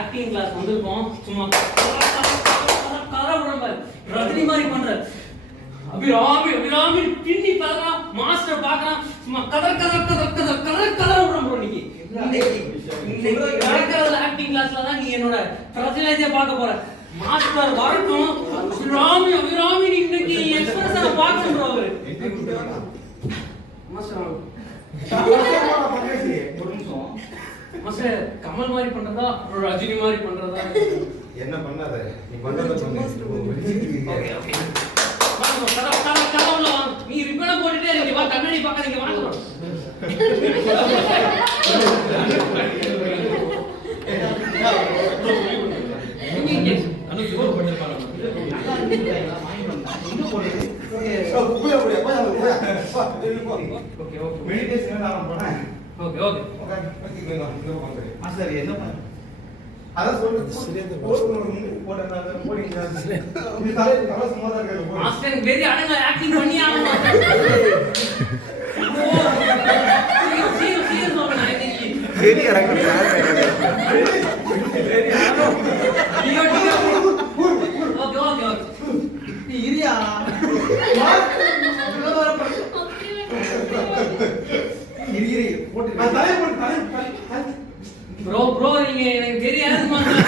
Acting class வந்திருக்கோம். சும்மா கதை உடம்ப ரஜினி மாதிரி பண்ற அபிராமி அபிராமி பின்னி பார்க்கலாம், மாஸ்டர் பார்க்கலாம். சும்மா கதர் கதர் கதர் கதர் கதர் கதர் உடம்பு. இன்னைக்கு நடக்கிற ஆக்டிங் கிளாஸ்ல தான் நீ என்னோட பிரச்சனையை பார்க்க போற. மாஸ்டர் வரட்டும். அபிராமி அபிராமி இன்னைக்கு எக்ஸ்பிரஷனை பார்க்கணும் ப்ரோ. அவரு மாஸ்டர் மாஸ்டர் கமல் மாதிரி பண்றதா ரஜினி மாதிரி பண்றதா? என்ன பண்ணாத நீ பண்றத சொன்னே. ஓகே ஓகே நீ ரிப்பன போட்டுட்டே இருக்கீங்க. வா கண்ணாடி பார்க்காதீங்க வாங்க. நீங்க அனு ஜோர் பண்ணிருப்பாங்க. இன்னும் போடுங்க. ஓகே ஓகே மெடிடேஷன் நான் பண்ணேன். ஓகே ஓகே மாஸ்டர் என்ன பண்ண அதான் சொல்லுங்க. போடுங்க சும்மா தான் இருக்கு. மாஸ்டர் வெரி அடங்க ஆக்டிங் பண்ணி ஆகணும். சீரியஸ் சொல்றேன் இன்னைக்கு. வெரி அடங்க ஓகே ஓகே ஓகே நீ இரியா இரி போட்டு தலை போட்டு தலை ப்ரோ ப்ரோ நீங்க எனக்கு தெரியாது மாஸ்டர்.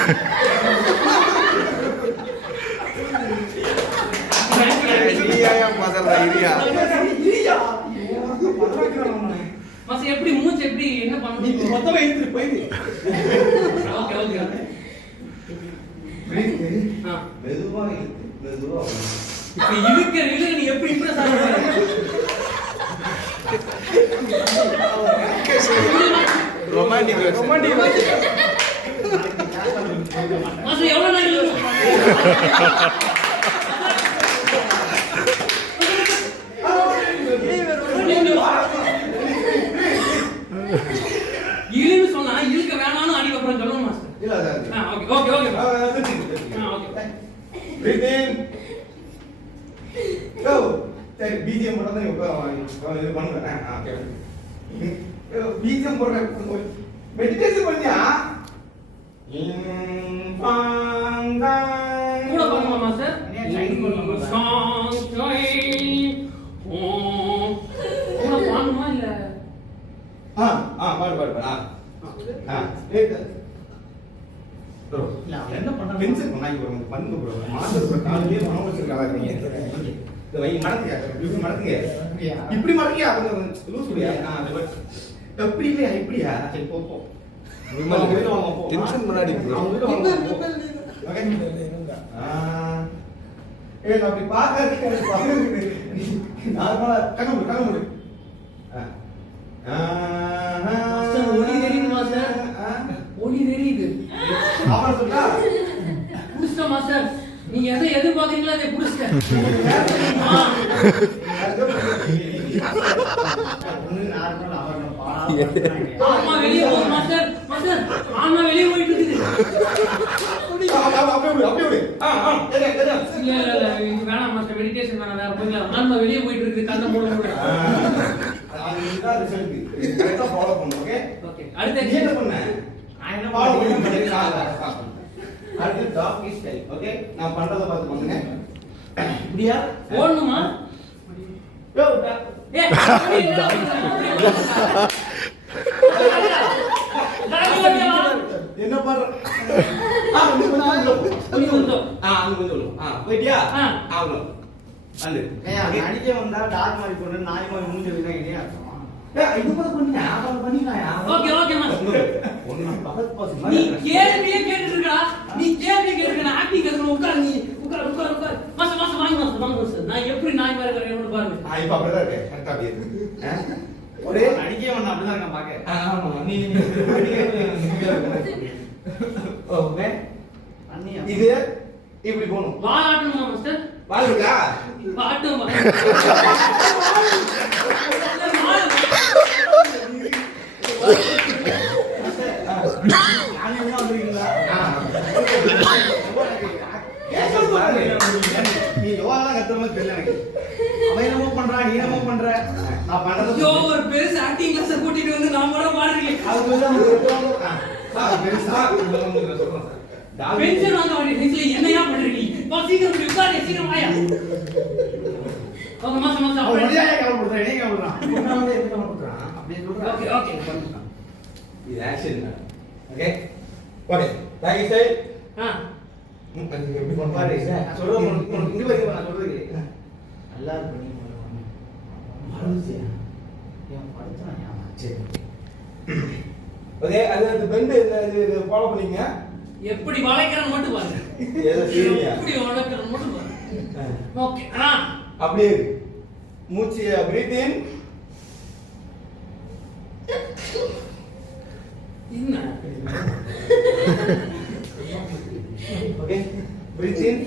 இரியா மதர்ல இரியா மாஸ்டர் எப்படி மூச்சு எப்படி என்ன பண்ணணும்? மொத்தமா எடுத்து போய் ஓகே ஓகே மெதுவா இழுத்து மெதுவா இப்ப இழுக்க நீ எப்படி இம்ப்ரெஸ் ஆகுற? ரொமான்டிக் ரொமான்டிக் மாஸ்டர் எவ்வளவு நேரம் இழுக்கணும்? இழுன்னு சொன்னா இழுக்க வேணாம்னு அடி அப்புறம் சொல்லணும் மாஸ்டர். இல்ல அது ஓகே ஓகே ஓகே ஓகே பிரீத் இன் கோ. சரி பிஜிஎம் போட்டா தான் உட்கார இது பண்ணுறேன். ஓகே பிஜிஎம் போடுற மெடிடேஷன் பண்ணியா கூட பண்ணுமா மாஸ்டர்? கூட பாடணுமா இல்ல? பாடு பாடு பாடு. ப்ரோ என்ன பண்ண பென்சில் பண்ணாங்க ப்ரோ. பண்ணுங்க ப்ரோ. மாஸ்டர் ப்ரோ காலையிலே பணம் வச்சிருக்காங்க. நீங்க இந்த வை மடக்குங்க. இப்படி மடக்குங்க. இப்படி மடக்கியா கொஞ்சம் லூஸ் புடியா. எப்படி இல்லையா இப்படியா? சரி போ போ. டென்ஷன் முன்னாடி நான் அப்படி பார்க்கறதுக்கு நார்மலா கண்ணு மாஸ்டர் ஒளி தெரியுது மாஸ்டர். ஒளி தெரியுது. அவன் சொல்றா புடிச்ச மாஸ்டர். நீங்க எதை எதிர்பார்க்கறீங்களோ அதை புடிச்சேன். ஆமா வெளியே போகுது மாஸ்டர். மாஸ்டர் ஆமா வெளியே போயிட்டு இருக்குது. இல்ல இல்ல இல்ல இது வேணாம் மாஸ்டர். மெடிடேஷன் வேணாம். வேற போய்க்கலாம். ஆமா வெளியே போயிட்டு இருக்குது. கண்ணை மூட முடியல. ஓகே அடுத்து என்ன பண்ண நான் ஃபாலோ பண்ணி அடுத்து டாக் இஸ் ஸ்டைல். ஓகே நான் பண்றத பார்த்து பண்ணுங்க. இப்படியா ஓடணுமா? யோ என்ன பண்ற? போயிட்டியா? அவ்வளோ வந்து நடிக்க வந்தா டாக் மாதிரி பொண்ணு நாய் மாதிரி மூஞ்சி வைனா என்ன அர்த்தம்? இது கூட பண்ணி ஆபால பண்ணியா? Okay okay master. ஒண்ணு பக்கத்து பாஸ் நீ கேள்வியே கேட்டுட்டு இருக்கடா. நீ கேள்வியே கேட்டுட்டு ஆக்டிங் கத்துற உட்கார். நீ உட்கார் உட்கார் உட்கார். மாஸ்டர் மாஸ்டர் வாங்க மாஸ்டர் வாங்க மாஸ்டர். நான் எப்படி நாய் மாதிரி இருக்கேன்னு பாருங்க. இப்ப அப்படிதான் இருக்கேன். கரெக்டா அப்படியே ஒரே நடிக்க வந்தா அப்படிதான் இருக்க பாக்க. ஆமா நீ ஓகே அண்ணியா இது இப்படி போணும். வால் ஆட்டணுமா மாஸ்டர்? வாலுடா பாட்டு நீ யோகாலாம் கத்துற மாதிரி தெரியல எனக்கு. அவன் என்னமோ பண்றான், நீ என்னமோ பண்ற. நான் பண்றது ஒரு பெருசு ஆக்டிங் கிளாஸ் கூட்டிட்டு வந்து நான் கூட பாடுறீங்க. அது சார் பெருசா நான் சொல்றேன் சார் பென்ஷன் வாங்க வேண்டிய வயசுல என்னையா பண்றீங்க பா சீக்கிரம் போய் உட்காரு சீக்கிரம் வாயா ஓகே மாசம் அவன் அப்படியே வழியாக கவலைப்படுறான் என்னைய கவலைப்படுறான் நான் வந்து என்ன பண்றான் அப்படியே சொல்றேன் ஓகே ஓகே இது ஆக்ஷன் ஓகே ஓகே டாகி ஸ்டைல் ஆ அது எப்படி பண்றாரு நான் சொல்றேன் உனக்கு இங்க வரைக்கும் நான் சொல்றது நல்லா இருக்கு நீ மறந்துச்சியா ஏன் படிச்சான் ஞாபகம் சரி ஓகே அது பெண்ட் இது ஃபாலோ பண்ணீங்க எப்படி வளைக்கறன்னு மட்டும் பாருங்க ஏதோ சரியா எப்படி வளைக்கறன்னு மட்டும் பாருங்க ஓகே ஆ அப்படியே மூச்சு பிரீத் இன் என்ன ஓகே பிரீத் இன்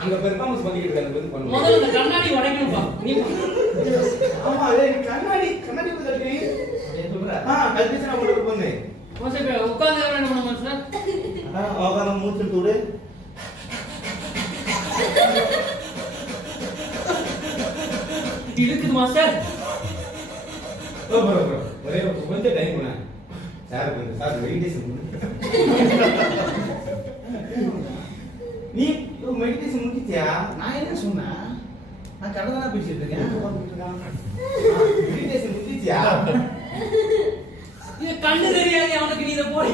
அங்க பெர்ஃபார்மன்ஸ் பண்ணிட்டு இருக்காங்க பண்ணுங்க முதல்ல இந்த கண்ணாடி உடைக்கணும் பா நீ ஆமா அதே கண்ணாடி பத்தி அப்படியே சொல்ற கல்பிச்சு நான் உங்களுக்கு பண்ணு மாஸ்டர் உட்கார்ந்து என்ன பண்ணணும் மாஸ்டர் அவகான மூச்சு தூடு இருக்குது மாஸ்டர் ஒரே கொஞ்சம் டைம் பண்ண சார் மெடிடேஷன் நீ மெடிடேஷன் முடிச்சியா நான் என்ன சொன்னேன் நான் கடை தானே பேசிட்டு இருக்கேன் மெடிடேஷன் முடிச்சியா இது கண்ணு தெரியாது அவனுக்கு நீ இத போய்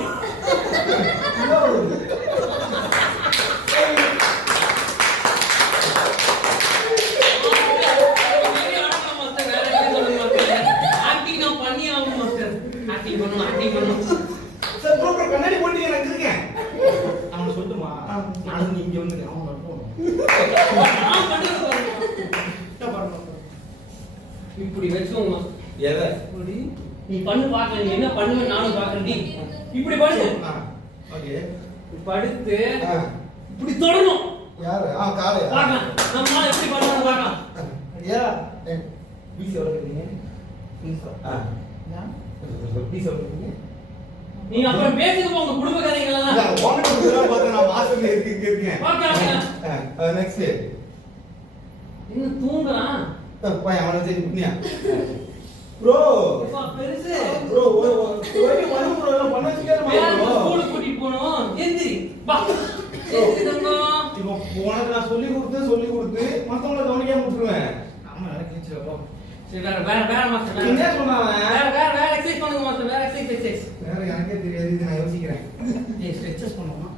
சார் ப்ரோ கண்ணாடி போட்டு நான் இருக்கேன் அவன் சொல்லுமா நானும் இங்க வந்து அவன் இப்படி வச்சுக்கோங்க எதை நீ பண்ணு பாக்கல நீ என்ன பண்ணுவ நானும் பாக்குறேன் இப்படி பண்ணு ஓகே படுத்து இப்படி தொடணும் யாரு காலையா பார்க்கலாம் நம்ம எப்படி பண்ணுவோம் பார்க்கலாம் ஐயா பீஸ் எவ்வளவு இருக்கீங்க பீஸ் எவ்வளவு இருக்கீங்க நீ அப்புறம் பேசிட்டு உங்க குடும்ப கதைகள் எல்லாம் நான் மாசம் இருக்கேன் நெக்ஸ்ட் இன்னும் தூங்குறான் போய் அவனை சரி புண்ணியா ப்ரோ பெருசு ப்ரோ ஒரு மணி ப்ரோ எல்லாம் பண்ண ஸ்கூலுக்கு கூட்டிட்டு போகணும் எந்திரி பா எந்திரி தங்கம் இப்போ உனக்கு நான் சொல்லி கொடுத்து மத்தவங்கள கவனிக்காம விட்டுருவேன் ஆமா எனக்கு கிழிச்சிரப்போ சரி வேற மாஸ்டர் என்ன சொன்னாங்க வேற எக்ஸசைஸ் பண்ணுங்க மாஸ்டர் வேற எக்ஸசைஸ் வேற எனக்கே தெரியாது இது நான் யோசிக்கிறேன் ஏய் ஸ்ட்ரெச்சஸ் பண்ணுவோமா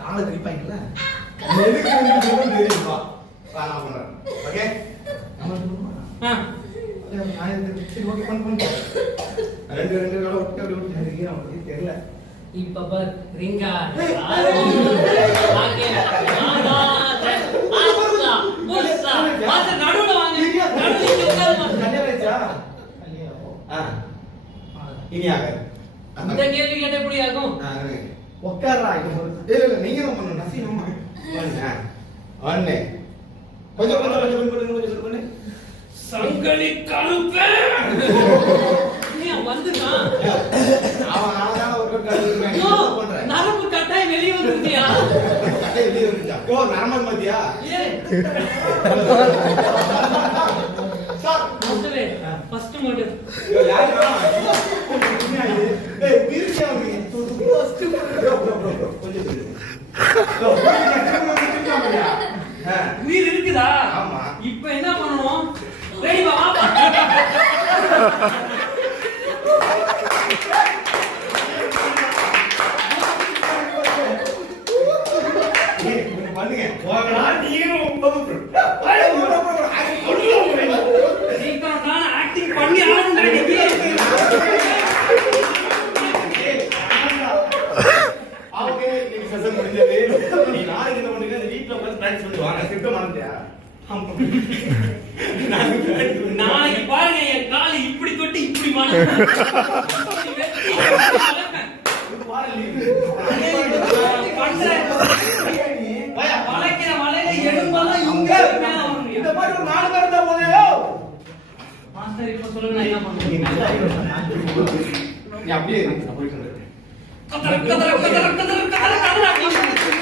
காலை திருப்பாங்கல்ல எதுக்கு தெரியுமா நான் பண்றேன் ஓகே நம்ம சொல்லுமா சரி ஓகே பண்ணு ரெண்டு கால ஒட்டி அப்படி ஒட்டி இருக்கீங்க அவங்களுக்கு தெரியல இப்ப பார் ரிங்கா நடுவுல வாங்க இனி ஆகாது இந்த கேள்வி கேட்ட எப்படி ஆகும் உட்கார்றா இல்ல நீங்க தான் பண்ணணும் நசீமா ஒண்ணு கொஞ்சம் பண்ணு சங்கலி கருப்பே நீ வந்துட்டான் அவன் ஒரு பண்றேன் நரம்பு கட்டாய் வெளிய வந்துட்டியா கட்டை வெளியே வந்துச்சா ஓ நரம்பு மத்தியா முதல்ல ஃபர்ஸ்ட் மாடல் உயிர் இருக்குதா ஆமா. இப்ப என்ன பண்ணணும் ரெடி வா பண்ணுங்க சீக்கிரம் நான் ஆக்டிங் பண்ணி ஆகணும் நாளைக்கு பாருங்க என் காலை இப்படி தொட்டு இப்படி வளைக்கிற வலையில எலும்பெல்லாம் இங்க மேல வரணும். இந்த மாதிரி ஒரு 4 பேர் இருந்தா போதோ மாஸ்டர் இப்ப சொல்லுங்க நான் என்ன பண்ணுவேன் நீ அப்படியே இரு, நான் போயிட்டு வந்துடுறேன். கதற கதற கதற கதற கதற கதற